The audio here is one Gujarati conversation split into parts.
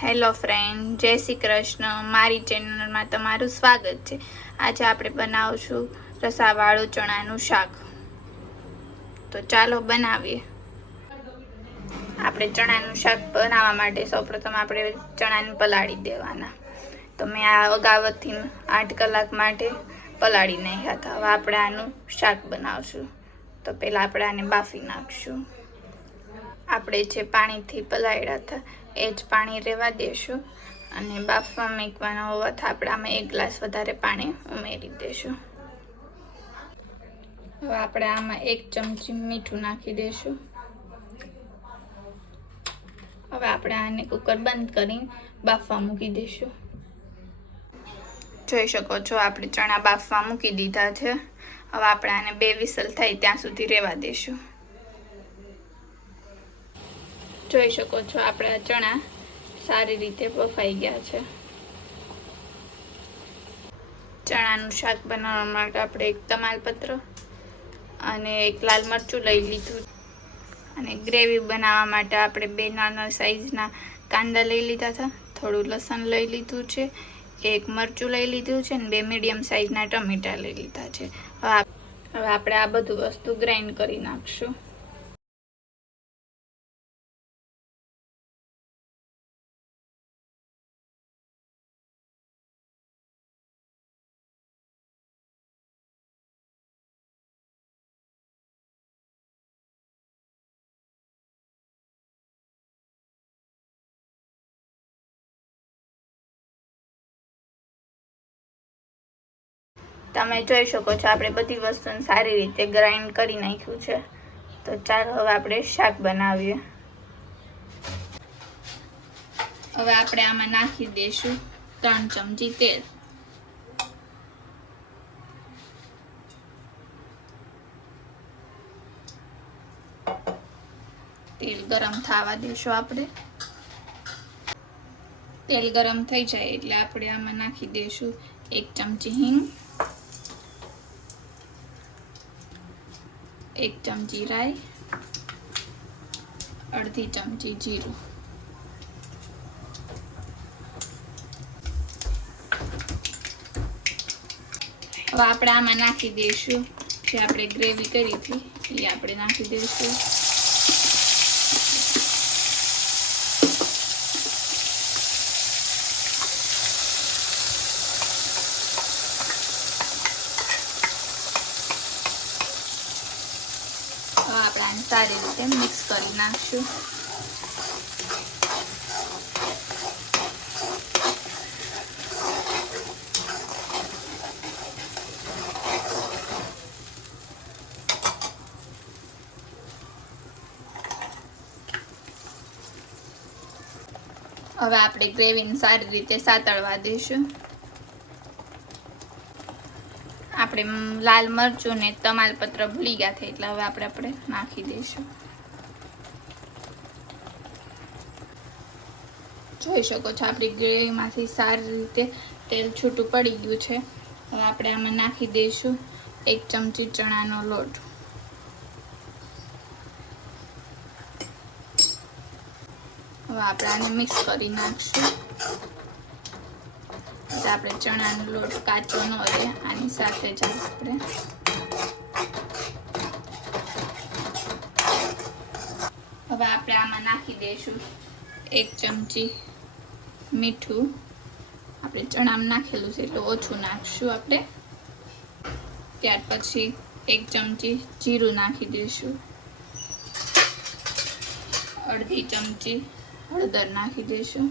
હેલો ફ્રેન્ડ, જય શ્રી કૃષ્ણ. મારી ચેનલમાં તમારું સ્વાગત છે. આજે આપણે બનાવશું રસાવાળું ચણાનું શાક. તો ચાલો બનાવીએ. આપણે ચણાનું શાક બનાવવા માટે સૌપ્રથમ આપણે ચણાને પલાળી દેવાના. તો મેં આ અગાઉથી 8 કલાક માટે પલાળી નાખ્યા હતા. હવે આપણે આનું શાક બનાવશું. તો પહેલાં આપણે આને બાફી નાખશું. આપણે જે પાણીથી પલાળ્યા હતા એ જ પાણી રહેવા દેશું અને બાફવા મૂકવાના હોવાથી આપણે આમાં 1 ગ્લાસ વધારે પાણી ઉમેરી દઈશું. હવે આપણે આમાં 1 ચમચી મીઠું નાખી દઈશું. હવે આપણે આને કુકર બંધ કરીને બાફવા મૂકી દઈશું. જોઈ શકો છો આપણે ચણા બાફવા મૂકી દીધા છે. હવે આપણે આને 2 વિસલ થાય ત્યાં સુધી રહેવા દઈશું. જોઈ શકો છો આપણા ચણા સારી રીતે બફાઈ ગયા છે. ચણાનું શાક બનાવવા માટે આપણે 1 તમાલપત્ર અને 1 લાલ મરચું લઈ લીધું અને ગ્રેવી બનાવવા માટે આપણે 2 નાના સાઈઝના કાંદા લઈ લીધા હતા, થોડું લસણ લઈ લીધું છે, 1 મરચું લઈ લીધું છે અને 2 મીડિયમ સાઈઝના ટમેટા લઈ લીધા છે. હવે આપણે આ બધું વસ્તુ ગ્રાઇન્ડ કરી નાખશું. તમે જોઈ શકો છો આપણે બધી વસ્તુને સારી રીતે ગ્રાઇન્ડ કરી નાખ્યું છે. તો ચાલો હવે આપણે શાક બનાવીએ. હવે આપણે આમાં નાખી દઈશું 3 ચમચી તેલ. તેલ ગરમ થવા દઈશું આપણે. તેલ ગરમ થઈ જાય એટલે આપણે આમાં નાખી દઈશું 1 ચમચી હિંગ, 1 ચમચી રાઈ, અડધી ચમચી જીરું. હવે આપણે આમાં નાખી દઈશું જે આપણે ગ્રેવી કરી હતી એ આપણે નાખી દઈશું. આપણે આને સારી રીતે મિક્સ કરી નાખશું. હવે આપણે ગ્રેવીને સારી રીતે સાતળવા દઈશું. આપણે લાલ મરચું ને તમાલપત્ર ભૂલી ગયા હતા એટલે હવે આપણે નાખી દઈશું. જોઈ શકો છો આપણી ગ્રેવીમાંથી સારી રીતે તેલ છૂટું પડી ગયું છે. હવે આપણે આમાં નાખી દઈશું 1 ચમચી ચણાનો લોટ. હવે આપણે આને મિક્સ કરી નાખશું. આપણે ચણાનો લોટ કાચો ન રહે આની સાથે જ આપણે હવે આપણે આમાં નાખી દઈશું 1 ચમચી મીઠું. આપણે ચણામાં નાખેલું છે એટલે ઓછું નાખશું આપણે. ત્યાર પછી 1 ચમચી જીરું નાખી દઈશું, અડધી ચમચી હળદર નાખી દઈશું.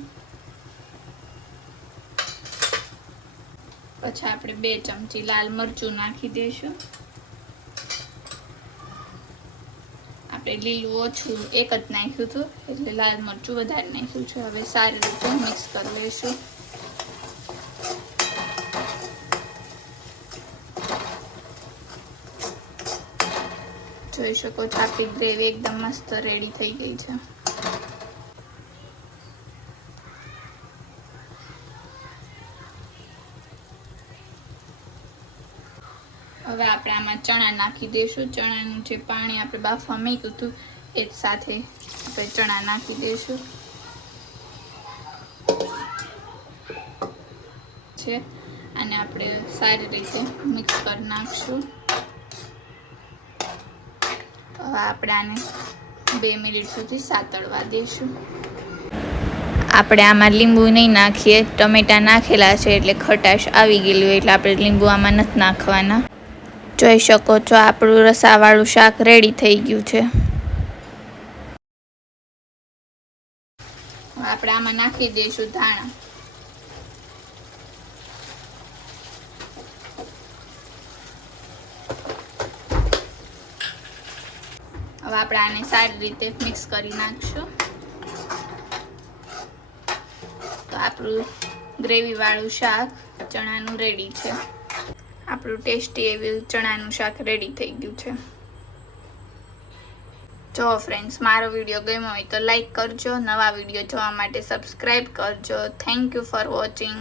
પછી આપણે 2 ચમચી લાલ મરચું નાખી દઈશું. આપણે લીલું ઓછું 1 જ નાખ્યું હતું એટલે લાલ મરચું વધારે નાખ્યું છે. હવે સારી રીતે મિક્સ કરી લઈશું. જોઈ શકો છો આપણી ગ્રેવી એકદમ મસ્ત રેડી થઈ ગઈ છે. હવે આપણે આમાં ચણા નાખી દઈશું. ચણાનું જે પાણી આપણે બાફવા મૂક્યું હતું એ સાથે આપણે ચણા નાખી દઈશું. છે અને આપણે સારી રીતે મિક્સ કરી નાખશું. હવે આપણે આને 2 મિનિટ સુધી સાતળવા દઈશું. આપણે આમાં લીંબુ નહીં નાખીએ, ટમેટા નાખેલા છે એટલે ખટાશ આવી ગયેલી હોય એટલે આપણે લીંબુ આમાં નથી નાખવાના. જોઈ શકો છો આપણું રસાવાળું શાક રેડી થઈ ગયું છે. આપણે આમાં નાખી દઈશું ધાણા. હવે આપણે આને સારી રીતે મિક્સ કરી નાખશું. તો આપણું ગ્રેવીવાળું શાક ચણાનું રેડી છે. આપણું ટેસ્ટી એવું ચણાનું શાક રેડી થઈ ગયું છે. જો ફ્રેન્ડ્સ, મારો વિડીયો ગમ્યો હોય તો લાઈક કરજો. નવા વિડીયો જોવા માટે સબસ્ક્રાઈબ કરજો. Thank you for watching.